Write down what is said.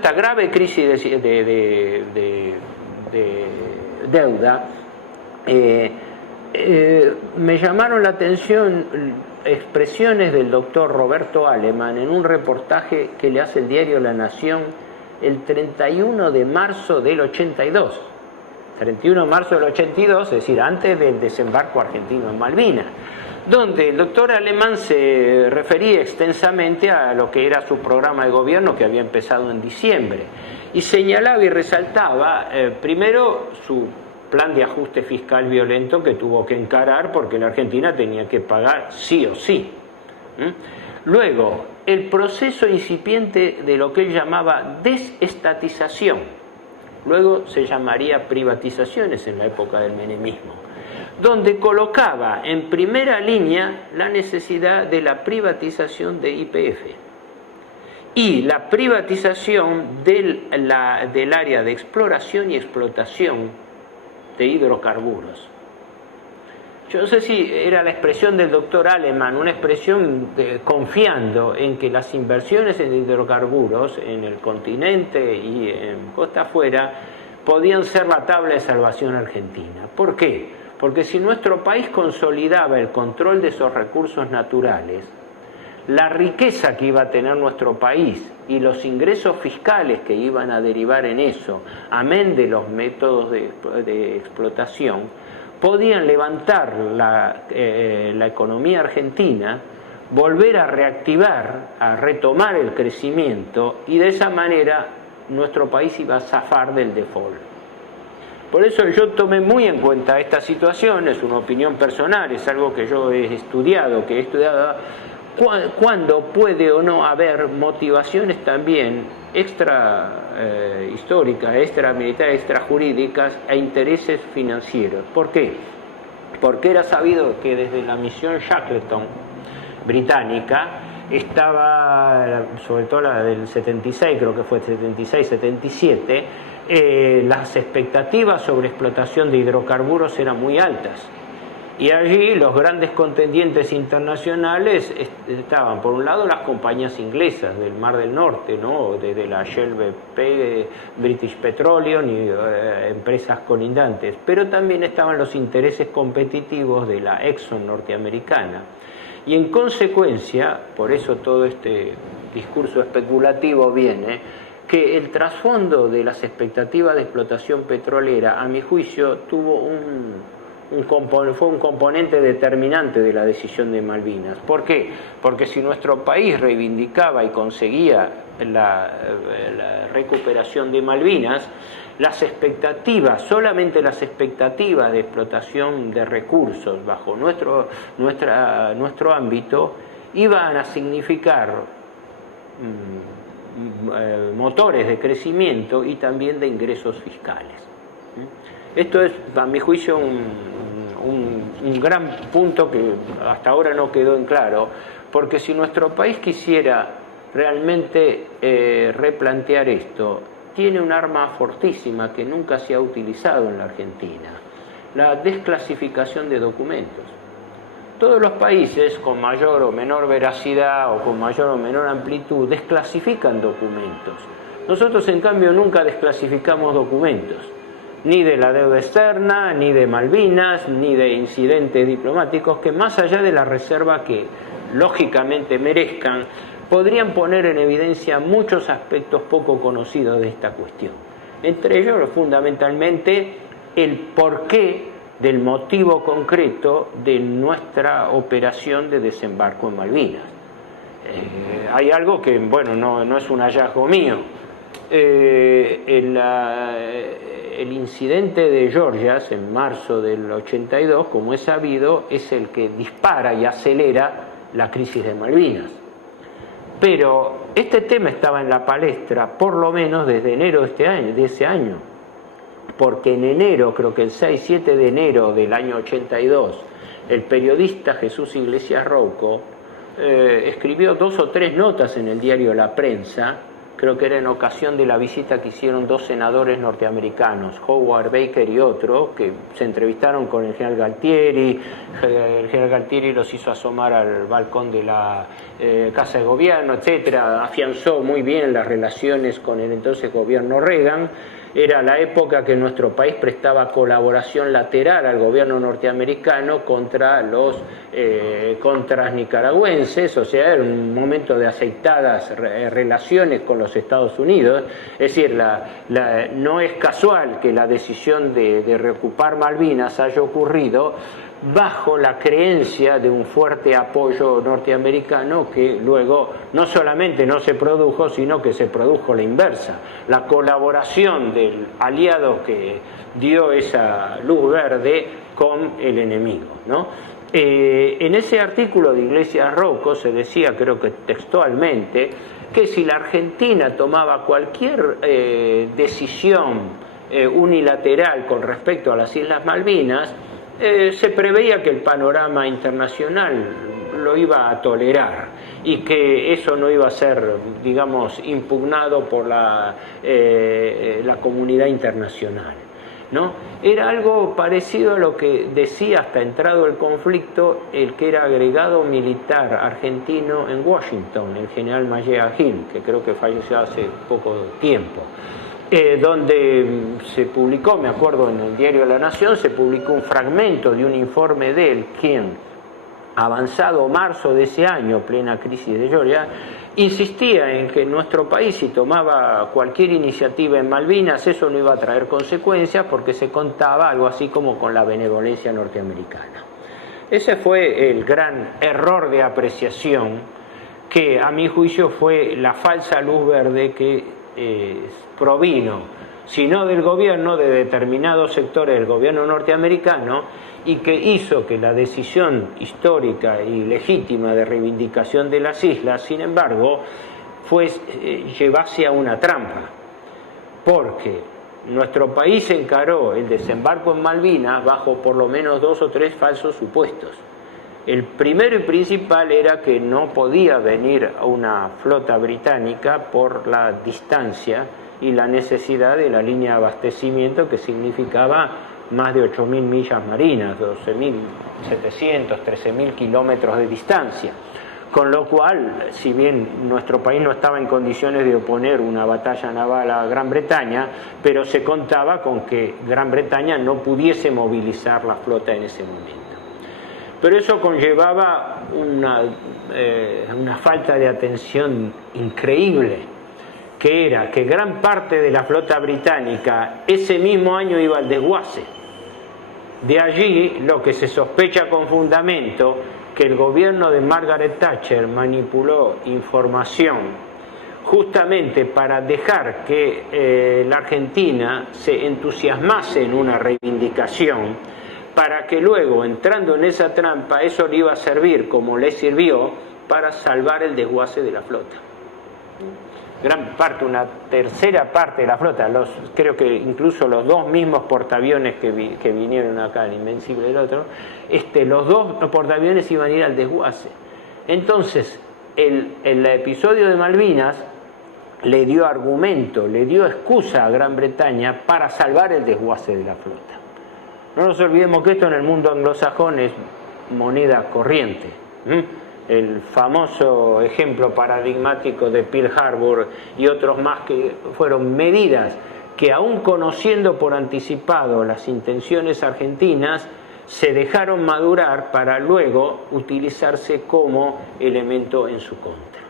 esta grave crisis de deuda, me llamaron la atención expresiones del doctor Roberto Alemann en un reportaje que le hace el diario La Nación el 31 de marzo del 82. 31 de marzo del 82, es decir, antes del desembarco argentino en Malvinas, donde el doctor Alemann se refería extensamente a lo que era su programa de gobierno que había empezado en diciembre, y señalaba y resaltaba primero su plan de ajuste fiscal violento que tuvo que encarar porque la Argentina tenía que pagar sí o sí. Luego, el proceso incipiente de lo que él llamaba desestatización, luego se llamaría privatizaciones en la época del menemismo, donde colocaba en primera línea la necesidad de la privatización de YPF y la privatización del área de exploración y explotación de hidrocarburos. Yo no sé si era la expresión del doctor Alemann, una expresión confiando en que las inversiones en hidrocarburos en el continente y en costa afuera podían ser la tabla de salvación argentina. ¿Por qué? Porque si nuestro país consolidaba el control de esos recursos naturales, la riqueza que iba a tener nuestro país y los ingresos fiscales que iban a derivar en eso, amén de los métodos de explotación, podían levantar la economía argentina, volver a reactivar, a retomar el crecimiento, y de esa manera nuestro país iba a zafar del default. Por eso yo tomé muy en cuenta esta situación, es una opinión personal, es algo que yo he estudiado, cuándo puede o no haber motivaciones también extra históricas, extra militares, extra jurídicas e intereses financieros. ¿Por qué? Porque era sabido que desde la misión Shackleton británica estaba, sobre todo la del 76, creo que fue 76-77, las expectativas sobre explotación de hidrocarburos eran muy altas. Y allí los grandes contendientes internacionales estaban, por un lado, las compañías inglesas del Mar del Norte, ¿no? Desde la Shell, BP, British Petroleum y empresas colindantes, pero también estaban los intereses competitivos de la Exxon norteamericana. Y en consecuencia, por eso todo este discurso especulativo viene, que el trasfondo de las expectativas de explotación petrolera, a mi juicio, tuvo fue un componente determinante de la decisión de Malvinas. ¿Por qué? Porque si nuestro país reivindicaba y conseguía la recuperación de Malvinas, las expectativas, solamente las expectativas de explotación de recursos bajo nuestro ámbito, iban a significar motores de crecimiento y también de ingresos fiscales. Esto es, a mi juicio, un gran punto que hasta ahora no quedó en claro, porque si nuestro país quisiera realmente replantear esto, tiene un arma fortísima que nunca se ha utilizado en la Argentina: la desclasificación de documentos. Todos los países con mayor o menor veracidad o con mayor o menor amplitud desclasifican documentos. Nosotros, en cambio, nunca desclasificamos documentos, ni de la deuda externa, ni de Malvinas, ni de incidentes diplomáticos que, más allá de la reserva que lógicamente merezcan, podrían poner en evidencia muchos aspectos poco conocidos de esta cuestión. Entre ellos, fundamentalmente, el porqué del motivo concreto de nuestra operación de desembarco en Malvinas. Hay algo que, bueno, no es un hallazgo mío. El incidente de Georgias en marzo del 82, como es sabido, es el que dispara y acelera la crisis de Malvinas. Pero este tema estaba en la palestra por lo menos desde enero de ese año, porque en enero, creo que el 6-7 de enero del año 82, el periodista Jesús Iglesias Rouco escribió 2 o 3 notas en el diario La Prensa creo que era en ocasión de la visita que hicieron dos senadores norteamericanos, Howard Baker y otro, que se entrevistaron con el general Galtieri. El general Galtieri los hizo asomar al balcón de la Casa de Gobierno, etcétera. Afianzó muy bien las relaciones con el entonces gobierno Reagan. Era la época que nuestro país prestaba colaboración lateral al gobierno norteamericano contra los contras nicaragüenses, o sea, era un momento de aceitadas relaciones con los Estados Unidos. Es decir, no es casual que la decisión de reocupar Malvinas haya ocurrido bajo la creencia de un fuerte apoyo norteamericano que luego no solamente no se produjo, sino que se produjo la inversa, la colaboración del aliado que dio esa luz verde con el enemigo, ¿no? En ese artículo de Iglesias Rocco se decía, creo que textualmente, que si la Argentina tomaba cualquier decisión unilateral con respecto a las Islas Malvinas, se preveía que el panorama internacional lo iba a tolerar y que eso no iba a ser, digamos, impugnado por la comunidad internacional, ¿no? Era algo parecido a lo que decía hasta entrado el conflicto el que era agregado militar argentino en Washington, el general Mallea Gil, que creo que falleció hace poco tiempo. Donde se publicó, me acuerdo en el diario La Nación, se publicó un fragmento de un informe de él, quien, avanzado marzo de ese año, plena crisis de Georgia, insistía en que nuestro país, si tomaba cualquier iniciativa en Malvinas, eso no iba a traer consecuencias porque se contaba algo así como con la benevolencia norteamericana. Ese fue el gran error de apreciación que, a mi juicio, fue la falsa luz verde que provino, si no del gobierno, de determinados sectores del gobierno norteamericano, y que hizo que la decisión histórica y legítima de reivindicación de las islas, sin embargo, llevase a una trampa, porque nuestro país encaró el desembarco en Malvinas bajo por lo menos 2 o 3 falsos supuestos. El primero y principal era que no podía venir una flota británica por la distancia y la necesidad de la línea de abastecimiento, que significaba más de 8.000 millas marinas, 12.700, 13.000 kilómetros de distancia. Con lo cual, si bien nuestro país no estaba en condiciones de oponer una batalla naval a Gran Bretaña, pero se contaba con que Gran Bretaña no pudiese movilizar la flota en ese momento. Pero eso conllevaba una falta de atención increíble, que era que gran parte de la flota británica ese mismo año iba al desguace. De allí lo que se sospecha con fundamento, que el gobierno de Margaret Thatcher manipuló información justamente para dejar que la Argentina se entusiasmase en una reivindicación, para que luego, entrando en esa trampa, eso le iba a servir, como le sirvió, para salvar el desguace de la flota. Gran parte, una tercera parte de la flota, creo que incluso los 2 mismos portaaviones que vinieron acá, el Invencible y el otro, los 2 portaaviones iban a ir al desguace. Entonces, el episodio de Malvinas le dio argumento, le dio excusa a Gran Bretaña para salvar el desguace de la flota. No nos olvidemos que esto en el mundo anglosajón es moneda corriente. El famoso ejemplo paradigmático de Pearl Harbor y otros más, que fueron medidas que, aún conociendo por anticipado las intenciones argentinas, se dejaron madurar para luego utilizarse como elemento en su contra.